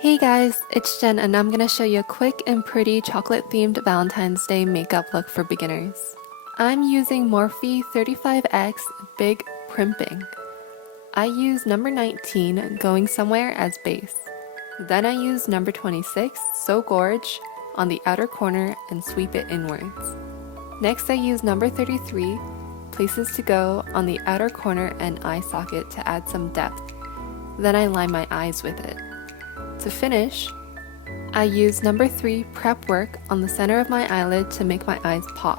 Hey guys, it's Jen and I'm gonna show you a quick and pretty chocolate themed Valentine's Day makeup look for beginners. I'm using Morphe 35X Big Primping. I use number 19 Going Somewhere as base. Then I use number 26 So Gorge on the outer corner and sweep it inwards. Next I use number 33 Places to Go on the outer corner and eye socket to add some depth. Then I line my eyes with it. To finish, I use number 3 Prep Work on the center of my eyelid to make my eyes pop.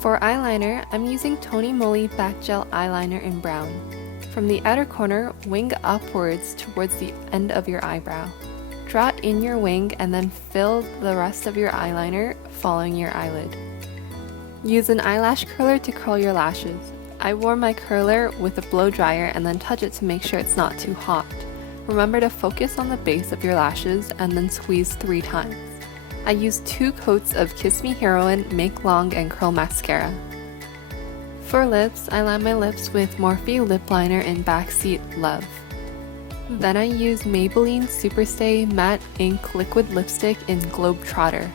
For eyeliner, I'm using Tony Moly Back Gel Eyeliner in brown. From the outer corner, wing upwards towards the end of your eyebrow. Draw in your wing and then fill the rest of your eyeliner following your eyelid. Use an eyelash curler to curl your lashes. I warm my curler with a blow dryer and then touch it to make sure it's not too hot. Remember to focus on the base of your lashes and then squeeze 3 times. I use 2 coats of Kiss Me Heroine Make Long and Curl Mascara. For lips, I line my lips with Morphe Lip Liner in Backseat Love. Then I use Maybelline Superstay Matte Ink Liquid Lipstick in Globetrotter.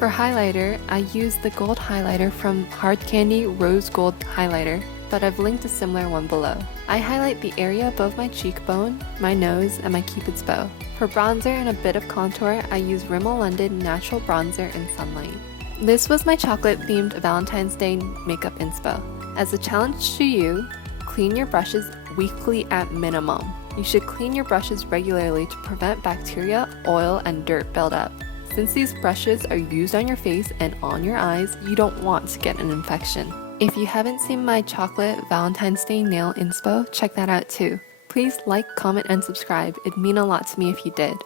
For highlighter, I use the gold highlighter from Hard Candy Rose Gold Highlighter, but I've linked a similar one below. I highlight the area above my cheekbone, my nose, and my Cupid's bow. For bronzer and a bit of contour, I use Rimmel London Natural Bronzer in Sunlight. This was my chocolate-themed Valentine's Day makeup inspo. As a challenge to you, clean your brushes weekly at minimum. You should clean your brushes regularly to prevent bacteria, oil, and dirt buildup. Since these brushes are used on your face and on your eyes, you don't want to get an infection. If you haven't seen my chocolate Valentine's Day nail inspo, check that out too. Please like, comment, and subscribe. It'd mean a lot to me if you did.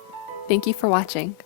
Thank you for watching.